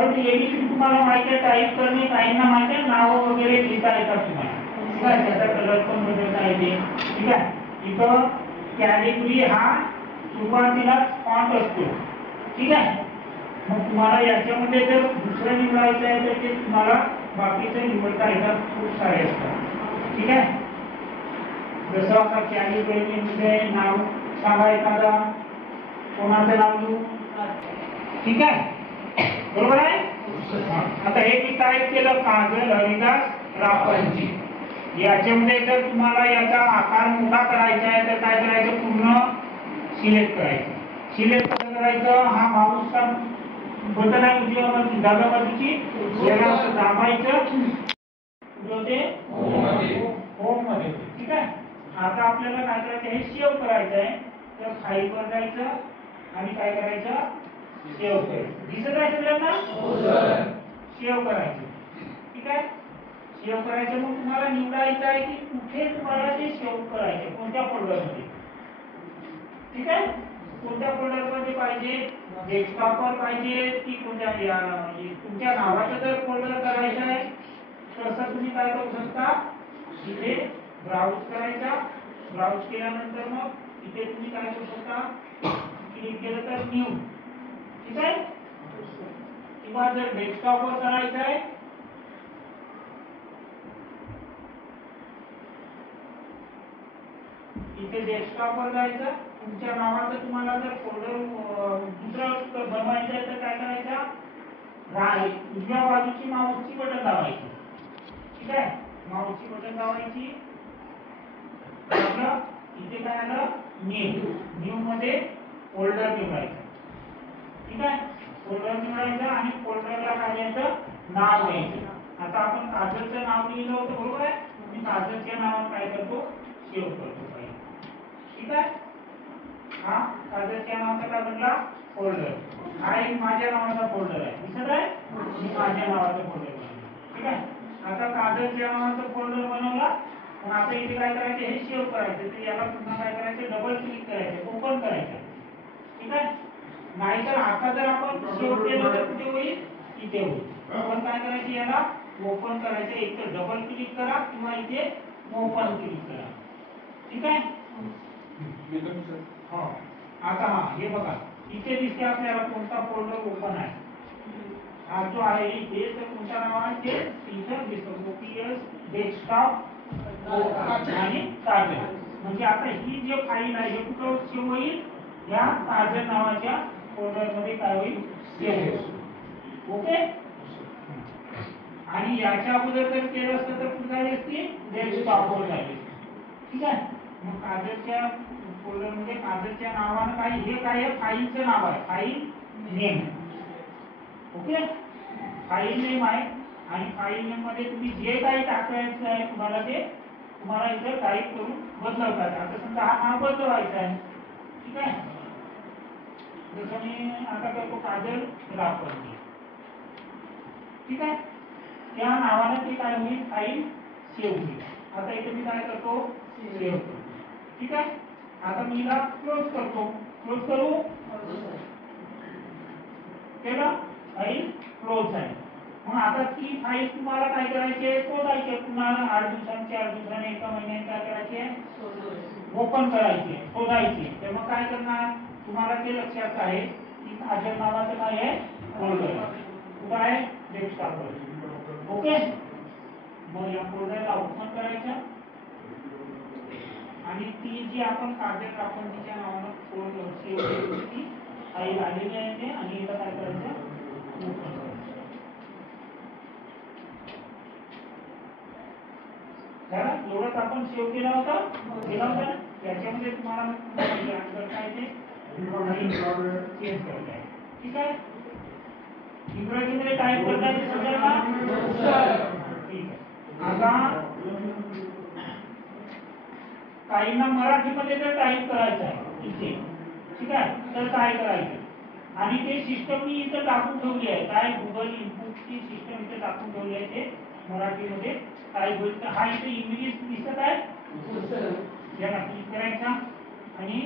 Word editing तुम्हाला माहिती आहे, टाईप करणे काहींना माहिती आहे, नाव वगैरे लिहिता येतात तुम्हाला, ठीक आहे, त्याचा कलर पण बदलता येते, ठीक आहे. इथं कॅटेगरी हा सुरुवातीला फॉन्ट असतो, ठीक आहे. मग तुम्हाला याच्यामध्ये जर दुसरं निवडायचं आहे तर ते तुम्हाला बाकीचे निवडता येतात, खूप सारे असतात, ठीक आहे. जसं आता कॅटेगरीमध्ये नाव सांगा एखादा, कोणाचं नाव लिहू, ठीक आहे, बरोबर आहे. आता हे मी टाईप केलं काजल हरिदास रापंजी. याच्यामध्ये जर तुम्हाला याचा आकार मोठा करायचा आहे तर काय करायचं, पूर्ण सिलेक्ट करायचं. सिलेक्ट कसं करायचं, हा माऊसचा बटन आहे उजव्या बाजूची डाव्या बाजूची, याला दाबायचं ते होम मध्ये, ठीक आहे. आता आपल्याला काय करायचं, हे सेव्ह करायचं आहे, तर फाईल वर जायचं आणि काय करायचं, सेव्ह करायचं. दिसत आहे सगळ्यांना, सेव्ह करायचं, ठीक आहे. सेव्ह करायचं. मग तुम्हाला निवडायचं आहे की कुठे तुम्हाला ते सेव्ह करायचं, कोणत्या फोल्डरमध्ये, ठीक आहे. कोणत्या फोल्डरमध्ये पाहिजे, डेस्कटॉपवर पाहिजे की कोणत्या, तुमच्या नावाचं जर फोल्डर करायचं आहे तसं तुम्ही काय करू शकता, इथे ब्राउज करायचा. ब्राउज केल्यानंतर मग इथे तुम्ही काय करू शकता, क्लिक केलं तर न्यू, ठीक आहे. किंवा जर डेस्कटॉपवर करायचं आहे इथे डेस्कटॉपवर जायचं. तुमच्या नावाचं तुम्हाला जर फोल्डर दुसरं बनवायचं आहे तर काय करायचं, उजव्या बाजूची माऊसची बटन दाबायची, ठीक आहे. माऊसची बटन दाबायची, इथे काय आलं, न्यू मध्ये फोल्डर निवडायचं, ठीक आहे. फोल्डर निवडायचं आणि फोल्डरला काय द्यायचं, नाव द्यायचं. आता आपण काजलचं नाव लिहिलं होतं, बरोबर आहे. मी काजलच्या नावावर काय करतो, सेव्ह करतो पहिले, ठीक आहे. हा काजलच्या नावाचा काय बनला, फोल्डर. हा एक माझ्या नावाचा फोल्डर आहे, दिसत आहे, मी माझ्या नावाचा फोल्डर बनवला, ठीक आहे. आता काजलच्या नावाचा फोल्डर बनवला. मग आता इथे काय करायचं, हे सेव्ह करायचं. तर याला पुन्हा काय करायचं, डबल क्लिक करायचं, ओपन करायचं, ठीक आहे. नाहीतर आता जर आपण सेव्ह केलं तर कुठे होईल, इथे होईल. आपण काय करायचं, याला ओपन करायचं. एक तर डबल क्लिक करा किंवा इथे ओपन क्लिक करा, ठीक आहे. हो, आता हा हे बघा, इथे दिसते आपल्याला कोणता फोल्डर ओपन आहे. हा जो आहे इथे, तर कोणत्या नावाने ते इथं दिसतो, ओपीएस डेस्कटॉप आणि काजल. म्हणजे आता ही जे फाईल आहे हे कुठं सेव्ह होईल, या काजल नावाच्या फोल्डर मध्ये काय होईल, सेव्ह होईल, ओके. आणि याच्या अगोदर जर केलं असतं तर कुठे झाली असती, डेस्कटॉपवर झाली, ठीक आहे. मग काजलच्या फोल्डर मध्ये काजलच्या नावानं काही, हे काय आहे, फाईलचं नाव आहे, file name, okay. File name आहे आणि फाईल नेम मध्ये तुम्ही जे काही टाकायचं आहे तुम्हाला ते तुम्हाला इथे टाईप करून बदलवता येतं. आता समजा हा नाव बदलवायचं आहे, ठीक आहे. जसं मी आता करतो काजल रापंजी, ठीक आहे. त्या नावाने ते काय होईल, फाईल सेव्ह होईल. आता इथे मी काय करतो, सेव्ह करतो, ठीक आहे. आता मी याला क्लोज करतो, क्लोज करू, केलं, फाईल क्लोज आहे. मग आता ती फाईल तुम्हाला काय करायची आहे, शोधायची आहे. तुम्हाला 8 दिवसांनी 4 दिवसांनी 1 महिन्याने काय करायची आहे, ओपन करायची आहे, शोधायची आहे. तर मग काय करणार, तुम्हाला ते लक्षात आहे की काजल नावाचं काय आहे, फोल्डर कुठं आहे, डेस्कटॉपवर, ओके. मग या फोल्डरला ओपन करायचं आणि ती जी आपण काजल रापंजीच्या नावानं फोल्डर सेव्ह केली होती फाईल आलेली आहे ते, आणि याला काय करायचं, ओपन करायचं. एवढंच आपण सेव्ह केला होता, त्याच्यामध्ये तुम्हाला काय ते चेंज करता आहे, ठीक आहे. इंग्रजीमध्ये टाईप करता येते सगळ्यांना, ठीक आहे. आता काहींना मराठीमध्ये जर टाईप करायचं आहे इथे, ठीक आहे, तर काय करायचं, आणि ते सिस्टम मी इथं टाकून ठेवली आहे, काय गुगल इनपुटची सिस्टम इथे टाकून ठेवली आहे, ते मराठीमध्ये टाईप होईल. हा इथे इंग्लिश दिसत आहे, याला क्लिक करायचा आणि